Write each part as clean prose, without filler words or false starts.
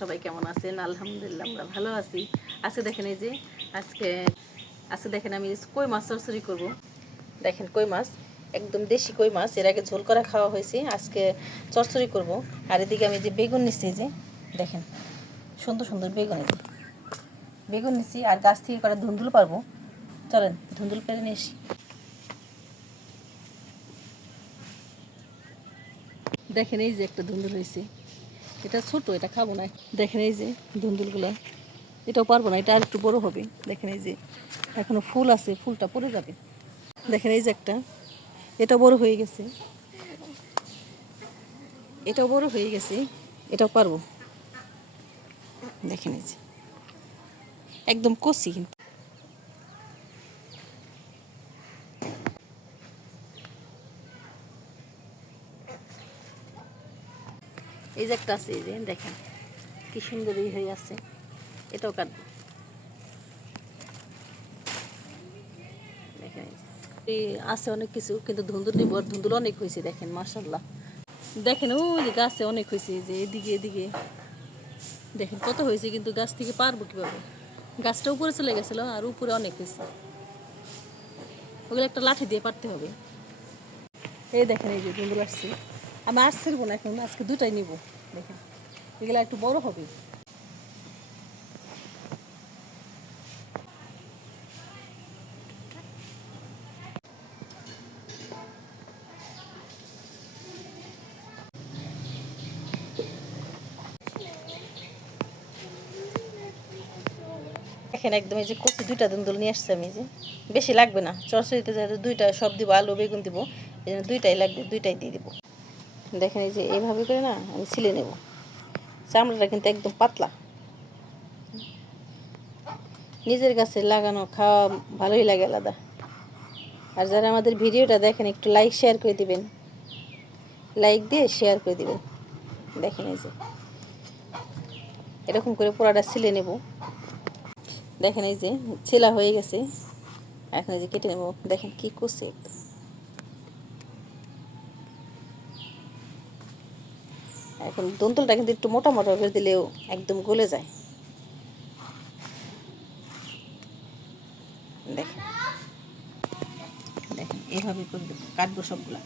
সবাই কেমন আছেন? আলহামদুলিল্লাহ আমরা ভালো আছি। আজকে দেখেন এই যে আজকে দেখেন আমি কই মাছ চচ্চড়ি করব। দেখেন কই মাছ একদম দেশি কই মাছ, এর আগে ঝোল করা খাওয়া হয়েছে, আজকে চচ্চড়ি করব। আর এদিকে আমি যে বেগুন নিচ্ছি, যে দেখেন সুন্দর সুন্দর বেগুন নিচ্ছি, আর গাছ থেকে করা ধুন্দুল পারবো। চলেন ধুন্দুল পেরে নিয়ে আসি। দেখেন এই যে একটা ধুন্দুল হয়েছে, এটা ছোট, এটা খাবো না। দেখেন এই যে ধুন্দুলগুলা, এটাও পারবো না, এটা আর একটু বড় হবে। দেখেন এই যে এখনো ফুল আছে, ফুলটা পড়ে যাবে। দেখেন এই যে একটা, এটা বড় হয়ে গেছে, এটাও বড় হয়ে গেছে, এটাও পারবো। দেখেন এই যে একদম কচি, কিন্তু এই যে একটা আছে, এই যে দেখেন কি সুন্দর হয়ে আছে, এটাও কাটবো। দেখেন এই আছে অনেক কিছু, কিন্তু ধুন্দুল নিব, আর ধুন্দুল অনেক হয়েছে। দেখেন মাশাআল্লাহ, দেখেন ওই যে গাছে অনেক হয়েছে, যে এদিকে দেখেন কত হয়েছে, কিন্তু গাছ থেকে পারবো কিভাবে? গাছটা উপরে চলে গেছিলো, আর উপরে অনেক হয়েছে, ওগুলো একটা লাঠি দিয়ে পারতে হবে। এই দেখেন এই যে ধুন্দুল আসছে, আমি আর ছিড়বো না এখন, আজকে দুটাই নিব। দেখেন এগুলো একটু বড় হবে। দেখেন একদম এই যে কচি দুইটা ধুন্দুল নিয়ে আসছে আমি, যে বেশি লাগবে না চচ্চড়িতে, যেহেতু দুইটা সব দিব, আলু বেগুন দিব, এই জন্য দুইটাই লাগবে, দুইটাই দিয়ে দিব। দেখেন এই যে এইভাবে করে না আমি ছিলে নেব, চামড়াটা কিন্তু একদম পাতলা। নিজের গাছে লাগানো খাওয়া ভালোই লাগে আলাদা। আর যারা আমাদের ভিডিওটা দেখেন একটু লাইক শেয়ার করে দিবেন, লাইক দিয়ে শেয়ার করে দিবেন। দেখেন এই যে এরকম করে পোড়াটা ছিলে নেব। দেখেন এই যে ছেলা হয়ে গেছে, এখন এই যে কেটে নেব। দেখেন কি করছে একদম, এখন দন্তলটা কিন্তু একটু মোটা মোটা করে দিলেও একদম গলে যায়। দেখেন দেখেন এইভাবে করে দেবো, কাটবো সবগুলা।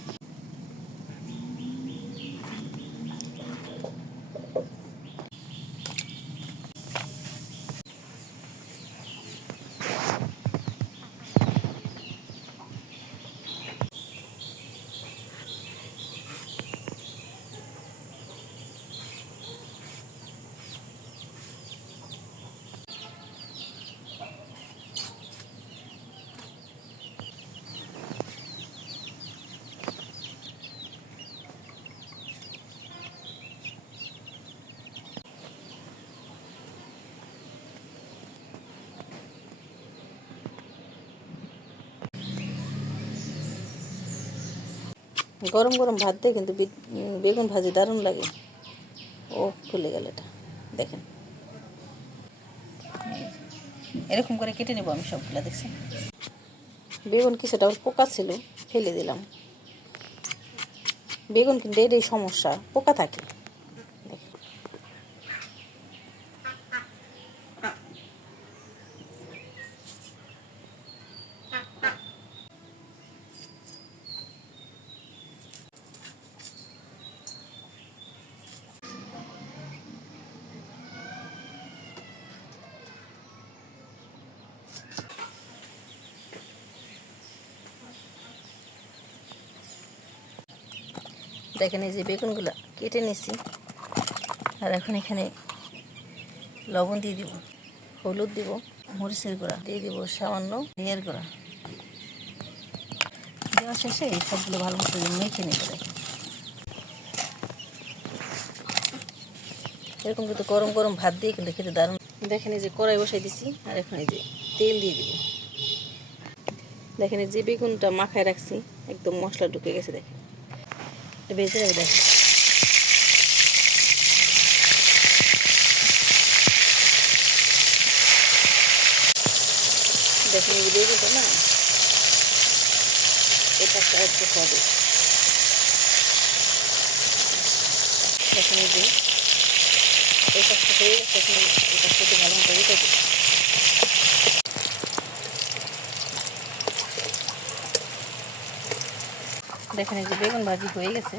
গরম গরম ভাত দিয়ে কিন্তু বেগুন ভাজি দারুণ লাগে। ও ফুলে গেল এটা, দেখেন এরকম করে কেটে নেবো আমি সবগুলা। দেখছেন বেগুন কিছুটা ওর পোকা ছিল, ফেলে দিলাম। বেগুন কিন্তু এটাই সমস্যা, পোকা থাকে। দেখেন দেখেন এই যে বেগুনগুলো কেটে নিছি, আর এখন এখানে লবণ দিয়ে দিব, হলুদ দিব, মরিচের গুঁড়া দিয়ে দিব, সামান্য ধনিয়ার গুঁড়া দেওয়া শেষে এই সবগুলো ভালো মতো মেখে নেবে। দেখেন এরকম কিন্তু গরম গরম ভাত দিয়ে কিন্তু খেতে দারুণ। দেখেন এই যে কড়াই বসাই দিছি, আর এখন এই যে তেল দিয়ে দিব। দেখেন এই যে বেগুনটা মাখায় রাখছি, একদম মশলা ঢুকে গেছে। দেখেন এটা ভেজে নেবে। দেখেন দেখেন এই বেগুনটা না, এটা একটু হবে। দেখেন এই যে এই কাজটা হয়ে গেছে, এখন এই কাজটা একটু ভালো মতো রেখে দিই। দেখেন এই যে বেগুন ভাজি হয়ে গেছে,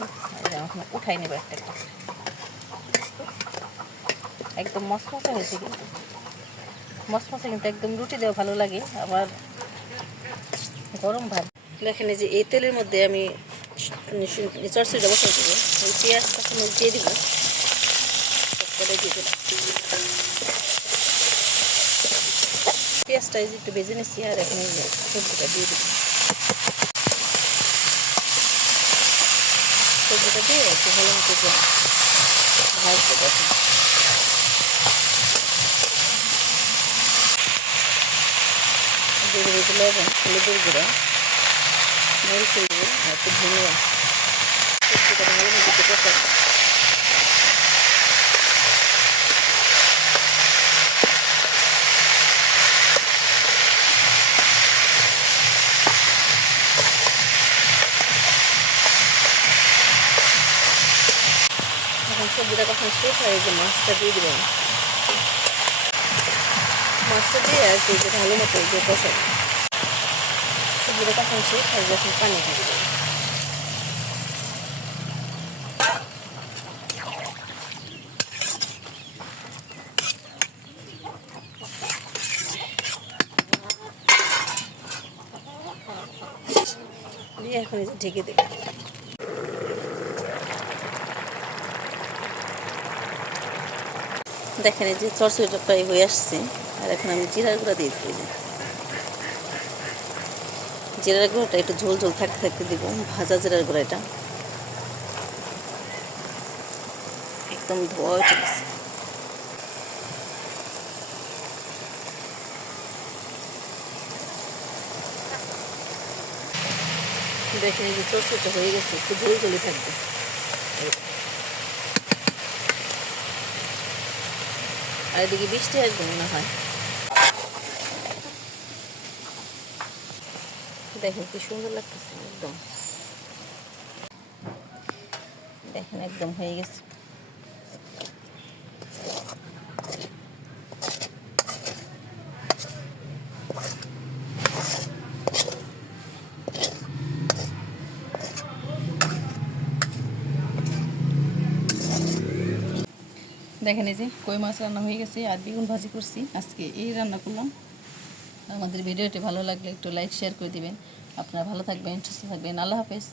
এখন উঠাই নেবো একটা একটা। একদম মশমশা হয়েছে, কিন্তু মশমশা কিন্তু একদম রুটি দেওয়া ভালো লাগে, আবার গরম ভাত। দেখেন এই যে এই তেলের মধ্যে আমি চরচড়িটা বসাই দেবো, ওই পেঁয়াজ কাঁচামরিচ দিয়ে দিব, দিয়ে দিলাম পেঁয়াজটা একটু ভেজে নিচ্ছি, আর এখন এই যে সবজিটা দিয়ে দিব। সবজিটা দিয়ে একটু ভালো মতো ভাজতে দেখেন। দিয়ে দেবো একটু লবণ, হলুদের গুঁড়া, মরিচের গুঁড়ো আর একটু ধনিয়া। সবজিটা ভালো মতো একটু কষাবো। এখন সবজিটা কখন শেষ হয়, এই যে মাছটা দিয়ে দেবেন। মাছটা দিয়ে আর কি যে ভালো মতো যে কষাবো। সবজিটা কখন শেষ হয়, যখন পানি দিয়ে দেবেন। দিয়ে এখন এই যে ঢেকে দেবেন। দেখেন এই যে চরচড়িটা প্রায় হয়ে আসছে, আর এখন আমি জিরার গুঁড়া দিয়ে দেবো। জিরার গুঁড়োটা একটু ঝোল ঝোল থাকতে থাকতে দিব, ভাজা জিরার গুঁড়া, এটা একদম ধোয়া উঠে গেছে। দেখেন এই যে চরচড়িটা হয়ে গেছে, একটু ঝোল ঝোলই থাকবে। আর এদিকে বৃষ্টি আসবে মনে হয়। দেখেন কি সুন্দর লাগতেছে, একদম দেখেন একদম হয়ে গেছে। দেখেন এই যে কই মাছ রান্না হয়ে গেছে, আর বেগুন ভাজি করছি, আজকে এই রান্না করলাম। আমাদের ভিডিওটি ভালো লাগলে একটু লাইক শেয়ার করে দিবেন। আপনারা ভালো থাকবেন, সুস্থ থাকবেন। আল্লাহ হাফেজ।